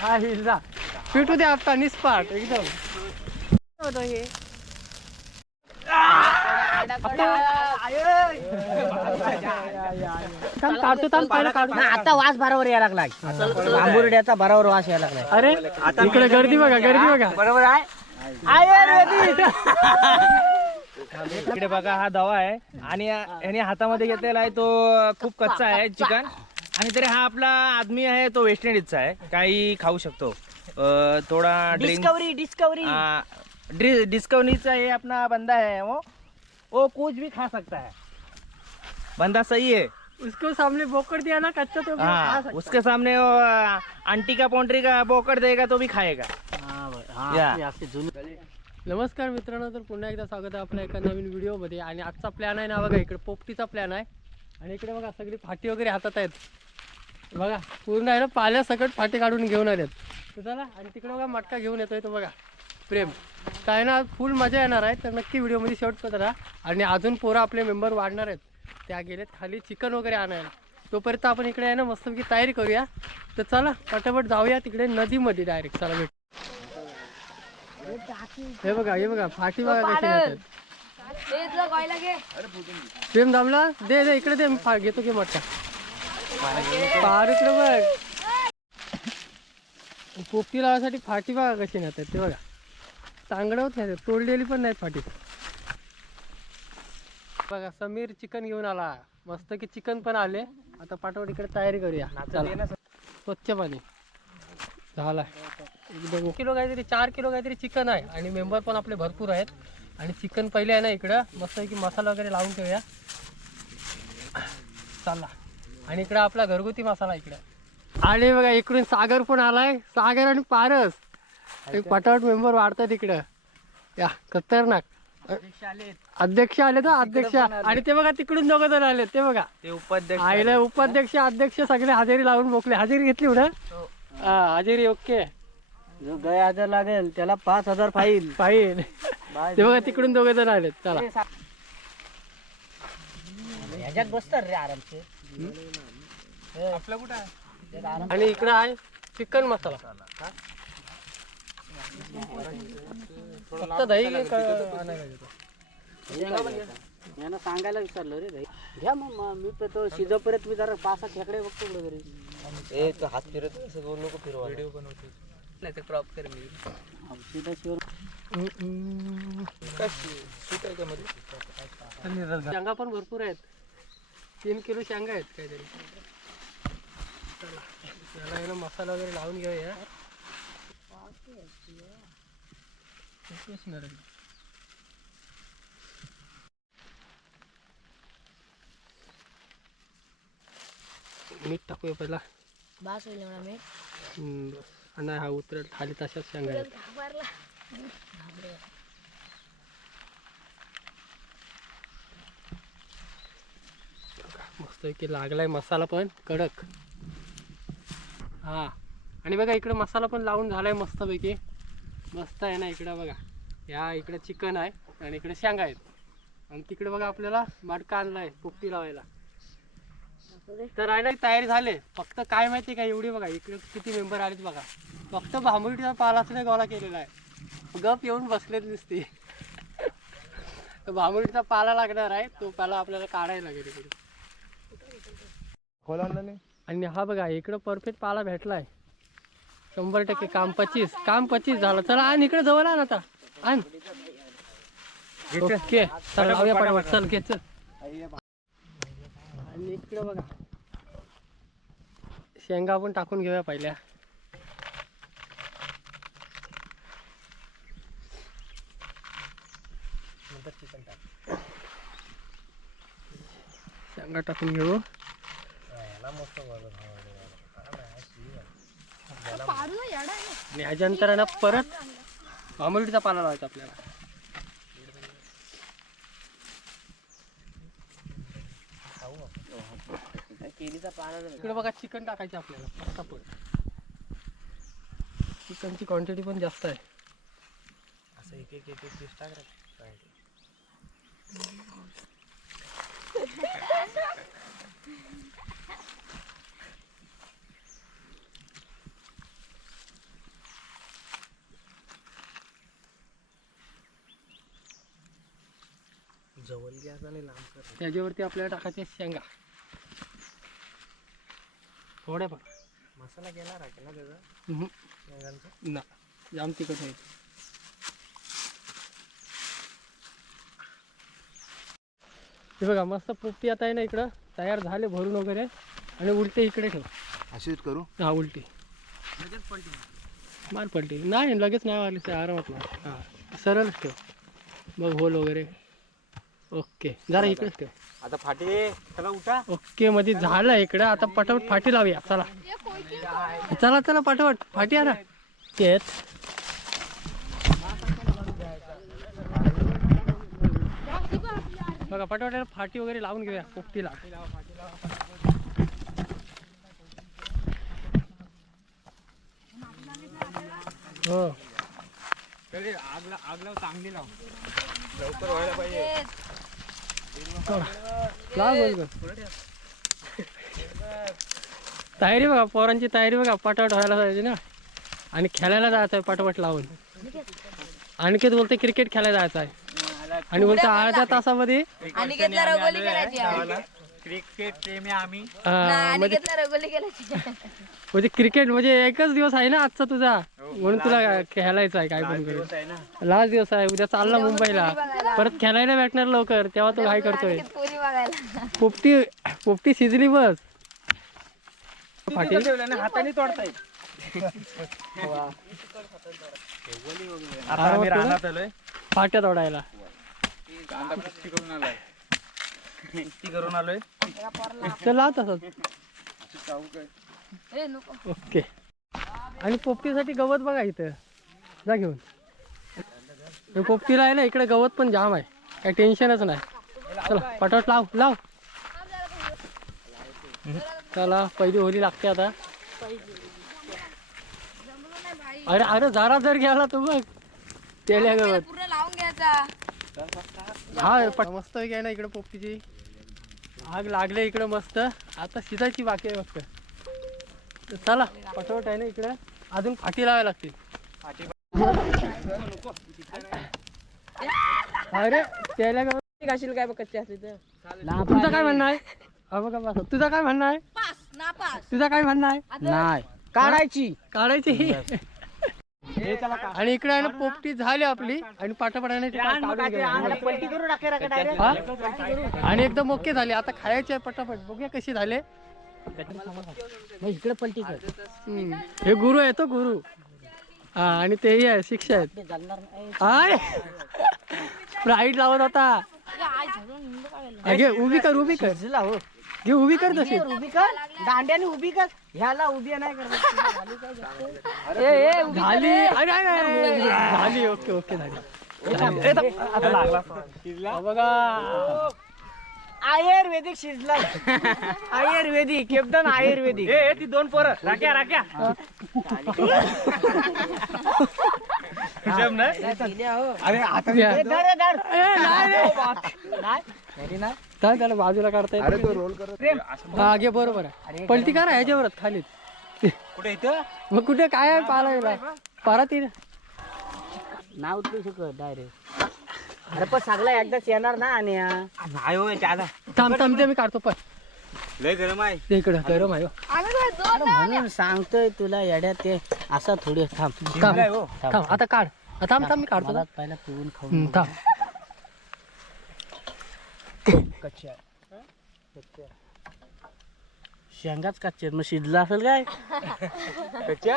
हा हिजा पिटू दे आता निस्पाट एकदम. होतं हे थांब, काढतो थांब पहिला काढतो. ना आता वास बरोबर यायला लागलाय बांबुर्ड्याचा बरोबर वास यायला लागलाय अरे इकडे गर्दी बघा गर्दी बघा. बरोबर आहे? इकडे बघा हा दवा आहे. आणि याने हातामध्ये घेतलेला आहे तो खूप कच्चा आहे चिकन. आणि तरी हा आपला आदमी आहे तो वेस्ट इंडिजचा आहे. काही खाऊ शकतो. अं, थोडा ड्रिंक डिस्कवरी डिस्कवरी डिस्कवरीचा ये अपना बंदा है. वो वो कुछ भी खा सकता है. बंदा सही है उसको सामने बोकर दिया ना कच्चा तो वो खा हाँ. सकता उसके सामने वो आंटी का पोंट्री का बोकर देगा तो भी खाएगा. या. नमस्कार मित्रांनो तर पुन्हा एकदा स्वागत आहे आपल्या एका नवीन व्हिडिओमध्ये आणि आजचा प्लॅन आहे ना बघा इकडे पोपटीचा प्लॅन आहे. आणि इकडे बघा सगळी फाटी वगैरे हातात आहेत. बघा पूर्ण आहे ना पाल्या सकट फाटी काढून घेऊन आलेत. तर चला आणि तिकडे बघा मटका घेऊन येतोय तो बघा प्रेम. काय ना फुल मजा येणार आहे तर नक्की व्हिडिओमध्ये शेवट करा. आणि अजून पोरं आपले मेंबर वाढणार आहेत. त्या गेलेत खाली चिकन वगैरे आणायला. तोपर्यंत आपण इकडे आहे ना मस्तपैकी तयारी करूया. तर चला पटापट जाऊया तिकडे नदीमध्ये डायरेक्ट चला भेट हे बघा हे बघा फाटी बघा कशी प्रेम दामला दे दे इकडे दे मी घेतो की मटका फार इकडे बघ. पोपटी लावायसाठी फाटी बघा कशी नेतात ते बघा. चांगलं नाही तोडलेली पण नाहीत फाटी. बघा समीर चिकन घेऊन आला. मस्त की चिकन पण आले. आता पाठवड इकडे तयारी करूया. स्वच्छ पाणी. झाला एकदम किलो काहीतरी चार किलो काहीतरी चिकन आहे. आणि मेंबर पण आपले भरपूर आहेत. आणि चिकन पहिले आहे ना इकडं. मस्त की मसाला वगैरे लावून ठेवूया. चालला आणि इकडं आपला घरगुती मसाला इकडं. आणि बघा इकडून सागर पण आलाय. सागर आणि पारस. एक पटापट मेंबर वाढतात इकडं. या खतरनाक. अध्यक्ष आले तर अध्यक्ष. आणि ते बघा तिकडून दोघं जण आले ते बघा. ते उपाध्यक्ष आईला उपाध्यक्ष अध्यक्ष सगळे हजेरी लावून मोकले. हजेरी घेतली ना हा. हजेरी ओके. जो गय हजार लागेल त्याला पाच हजार फाईल फाईन. ते बघा तिकडून दोघे जण आलेत. चला. ह्याच्यात बसतात रे आरामचे आणि इकडं आहे चिकन मसाला. फक्त दही. यांना सांगायला विचारलं रे भाई घ्या मग मग मी तो शिजोपर्यंत मी जरा पाच सहा खेकडे बघतो कुठे तरी हात फिरत असं दोन लोक फिरवा व्हिडिओ बनवतो नाही ते क्रॉप कर मी. शेंगा पण भरपूर आहेत तीन किलो शेंगा आहेत काहीतरी चला याला मसाला वगैरे लावून घेऊया. मीठ टाकूया पहिला बास होईल एवढा मी हम्म, बस. आणि हा उतरत खाली तशाच शेंगा आहेत. मस्त की लागलाय मसाला पण कडक. हा. आणि बघा इकडे मसाला पण लावून झालाय मस्तपैकी मस्त आहे ना इकडं बघा. या इकडे चिकन आहे आणि इकडे शेंगा आहेत. आणि तिकडे बघा आपल्याला मडका आणलाय पोपटी लावायला. तर आहे ना तयारी झाले. फक्त काय माहिती का एवढी बघा इकडे किती मेंबर आलेत बघा. फक्त भांबुर्डीचा पाला सुद्धा गोळा केलेला आहे. गप येऊन बसलेत नुसते. तर भांबुर्डीचा पाला लागणार आहे तो पाला आपल्याला काढायला लागेल इकडे. आणि हा बघा इकडं परफेक्ट पाला भेटलाय. शंभर टक्के काम पच्चीस काम पच्चीस झालं. चला आण इकडे जवळ आण आता. आण. ओके चल लावूया पटापट. चल घे चल. आणि इकडे बघा. शेंगा पण टाकून घेऊया पहिल्या. शेंगा टाकून घेऊ. आणि ह्याच्यानंतर परत भांबुर्डीचा पाला लावायचा आपल्याला. केळीचा पाना इकडे बघा चिकन टाकायचं आपल्याला. आता पण. चिकनची क्वांटिटी पण जास्त आहे. असं एक एक एक पीस टाकलं जवळ घ्यायचा आणि लांब त्याच्यावरती आपल्याला टाकायचे शेंगा. पण. मसाला केला राखेल ना त्याचा. शेंगांचा? ना जाम तिखट आहे. हे बघा मस्त पोपटी आता आहे ना इकडं. तयार झाले भरून वगैरे. आणि उलटे इकडे ठेव. अशीच करू? हा उलटी. मार पलटी. नाही लगेच नाही मारली ते आरामात मार. हां सरळ ठेव. बघ होल वगैरे. ओके जरा इकडेच ठेव. आता फाटी चला उठा. ओके मध्ये झालं इकडं आता पटापट फाटी लावूया चला. चला चला पटापट फाटी आणा. तेच बघा पटापट फाटी वगैरे लावून घेऊया पोपटीला. हो. आग लाव चांगली लाव. लवकर व्हायला पाहिजे. तयारी बघा पोरांची तयारी बघा. पटापट व्हायला पाहिजे ना. आणि खेळायला जायचं आहे पटापट लावून. आणखी बोलते क्रिकेट खेळायला जायचं आहे आणि बोलते अर्ध्या तासामध्ये क्रिकेट प्रेमी आम्ही. म्हणजे रंगोली. म्हणजे क्रिकेट म्हणजे एकच दिवस आहे ना आजचा तुझा? म्हणून तुला खेळायचं आहे काय पण करून आहे ना. लास्ट दिवस आहे उद्या चालला मुंबईला. परत खेळायला भेटणार लवकर तेव्हा तो काय करतोय. अनिकेत पोरी बघायला. पोपटी पोपटी शिजली बस. फाटी ठेवलं ना? हाताने तोडताय. आता आम्ही रानात आलोय. फाट्या तोडायला. कुस्ती करून आलोय. चल लाव तसंच ए, नको ओके. आणि पोपटीसाठी गवत बघा इथं. जा घेऊन. हे पोपटीला आहे ना इकडे गवत पण जाम आहे. काही टेन्शनच नाही. चला पटापट लाव लाव. चला पहिली होली लागते आता. अरे अरे जरा जर गेला तू बघ. तेल्या गवत. पूर्ण लावून घ्यायचा हा पट- मस्त आहे ना इकडे पोपटीची? आग लागले इकडे मस्त. आता शिजायची बाकी आहे फक्त. चला पटवट आहे ना इकडे. अजून फाटी लावायला लागतील. अरे त्याला काय बघ कच्चे असले तर. तुझं काय म्हणणं आहे? हा बघा. तुझं काय म्हणणं आहे? तुझं काय म्हणणं आहे? नाही. काढायची. काढायची? ही आणि इकडे आहे ना पोपटी झाली आपली. आणि ती काढून घ्यायची. हा? आणि एकदम ओके झाले. आता खायचे आहे पटापट. बघूया कसे झाले. इकडे पलटी कर. हम्म. हे गुरु आहे तो गुरु. हा आणि तेही आहे शिक्षा आहेत. आय! फ्राईड लावत होता. उभी कर उभी कर. हो. घे उभी कर तशी. उभी कर. दांड्याने उभी कर. ह्याला उभी नाही करत ए, ए, उभी झाली. अरे, अरे, अरे, झाली. ओके ओके झाली. हा, बघा. आयुर्वेदिक शिजला. आयुर्वेदिक एकदम आयुर्वेदिक. ए ती दोन पोरं. राख्या राख्या. अरे आता नाही काय त्याला बाजूला काढता येत रोल करत हा घे बरोबर आहे. पलटी करा ह्याच्यावरच खाली. कुठे इथं? मग कुठे? काय आहे पाला पारा तीन. नाव उचलू शकत डायरेक्ट अरे पण सगळा एकदाच येणार ना आणि हा. नाही हो थांब थांब ते मी काढतो पण लय गरम आहे. ते इकडं गरम आहे हो. अरे म्हणून सांगतोय तुला येड्या ते असं थोडी थांब. थांब हो. थांब. आता काढ. हा, थांब थांब मी काढतो मला ना. पहिला पिऊन खाऊ हम्म, थांब. कच्च्या शेंगाच कच्चे मग शिजला असेल काय? कच्च्या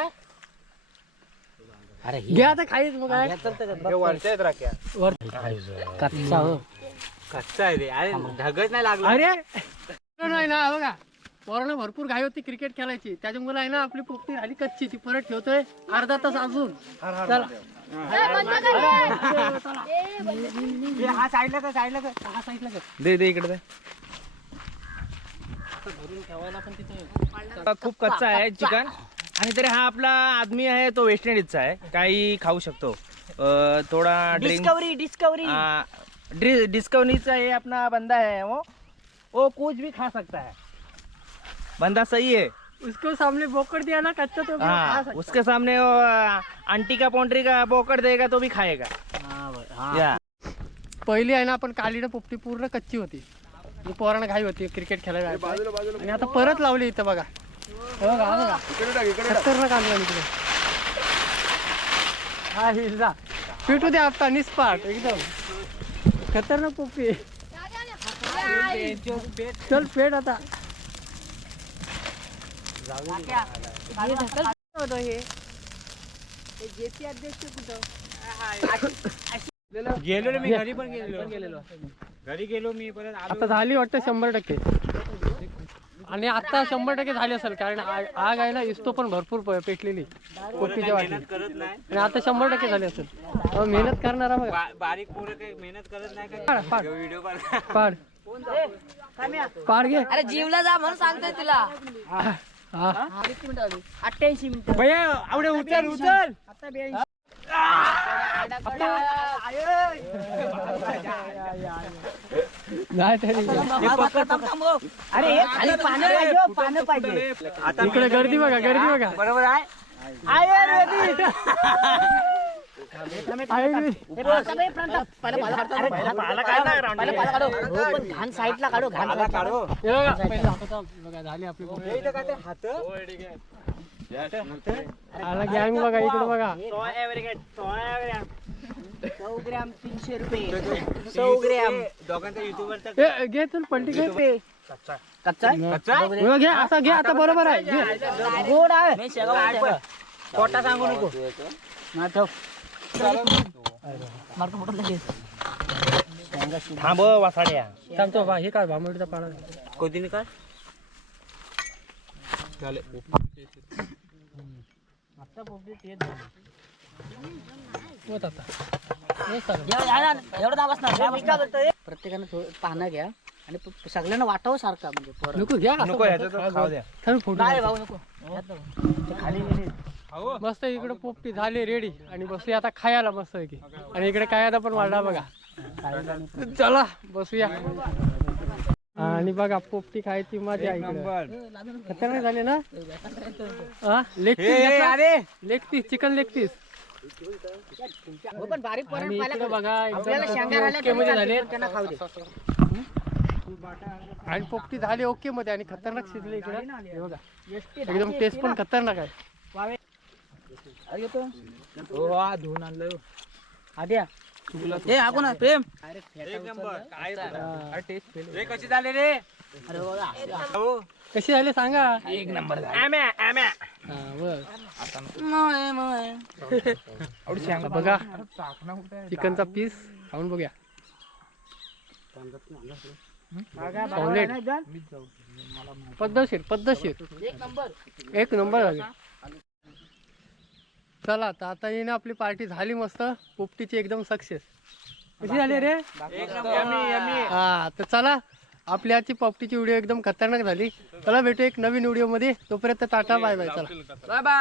अरे ही घे आता खाईच मग काय? वरच्या आहेत राख्या. वर कच्चा हो. कच्चा आहे रे अरे ढगच नाही लागला. अरे! नाही ना बघा. पोरांना भरपूर घाई होती क्रिकेट खेळायची. त्याच्यामुळे आहे ना आपली पोपटी झाली कच्ची ती परत ठेवतोय. अर्धा तास अजून. चला. हा साईडला का साईडला का हा साईडला कर. दे दे इकडे भरून ठेवायला पण तिथं खूप कच्चा आहे चिकन. आणि तरी हा आपला आदमी आहे तो वेस्ट इंडिजचा आहे. काही खाऊ शकतो. अं, थोडा ड्रिंक डिस्कवरी डिस्कवरी डिस्कवरीचा ये अपना बंदा है. वो वो कुछ भी खा सकता है. बंदा सही है। उसको सामने बोकड़ दिया ना कच्चा तो हाँ सकता उसके सामने वो आंटी का पोंट्री का बोकड़ देगा तो भी खाएगा। हा हा. या। पहिली आहे ना आपण कालीनं पोपटी पूर्ण कच्ची होती। आणि पोरांना घाई होती क्रिकेट खेळायला जायचं. आणि आता परत लावली इथं बघा। हे बघा हा बघा। खतरनाक आणलं इकडे। हा हिजा पेटू दे आता निस्पाट एकदम। खतरनाक पोपटी चल पेट आता। गेलो मी घरी पण गेलो घरी गेलो मी परत आता झाली वाटतं शंभर टक्के. आणि आता शंभर टक्के झाली असेल कारण आग आग आहे ना इस्तो पण भरपूर प- पेटलेली. पोपटीच्या वाटी करत नाही आणि आता शंभर टक्के झाली असेल. अहो, मेहनत करणारा बघा. बारीक पोरं काही मेहनत करत नाही पाड पाड व्हिडिओ पाड पाड घे. अरे जीवला जा म्हणून सांगतोय तुला. अठ्ठ्याऐंशी मिनिटं. भैया आवडे उचल उचल. आता ब्याऐंशी तरी. अरे हे खाली पानं पाहिजे हो, पानं पाहिजे. इकडे गर्दी बघा गर्दी बघा. बरोबर आहे? घाण साईडला काढो घाण बघा झाली आपली आला बघा इकडे बघा सौ ग्रॅम तीनशे रुपये सौ ग्रॅम दोघांचा घे पलटी घे कच्चा घे आता घे आता बरोबर आहे गोड आहे पोटा सांगू नको हा, थांब वासाड्या. सांगतो बा हे काय भांबडीचा पाळा कोथिंबीर काय? आता हो, एवढं प्रत्येकानं पानं घ्या आणि सगळ्यांना वाटावं सारखं म्हणजे. नको घ्या. नको खाली गेले. मस्त इकडे पोपटी झाली रेडी. आणि बसूया आता खायला मस्त आहे की आणि इकडे कायदा पण वाढला बघा. चला बसूया. आणि बघा पोपटी खायची मजा इकडे. खतरनाक झाले ना? हा? लेग पीस अरे! Leg piece chicken leg piece हो, का? बघा ओके मध्ये झाले. चालतील, त्यांना खाऊ दे. आणि पोपटी झाली ओके मध्ये आणि खतरनाक शिजले इकडे. हे बघा. एकदम टेस्ट पण खतरनाक आहे. येतो हो धुवून आणलं. आद्या हे हाकू ना प्रेम? कशी झाले रे? अरे बघा. कशी झाली सांगा. एक नंबर हा, बघा. चिकनचा पीस खाऊन बघूया. पद्धतशीर पद्धतशीर. एक नंबर. एक नंबर झाली. चला तर आता येईन आपली पार्टी झाली मस्त. पोपटीची एकदम सक्सेस कशी झाली रे? हा तर चला आपली आजची पोपटीची व्हिडिओ एकदम खतरनाक झाली. चला भेटू एक नवीन व्हिडिओमध्ये. तोपर्यंत टाटा बाय बाय चला.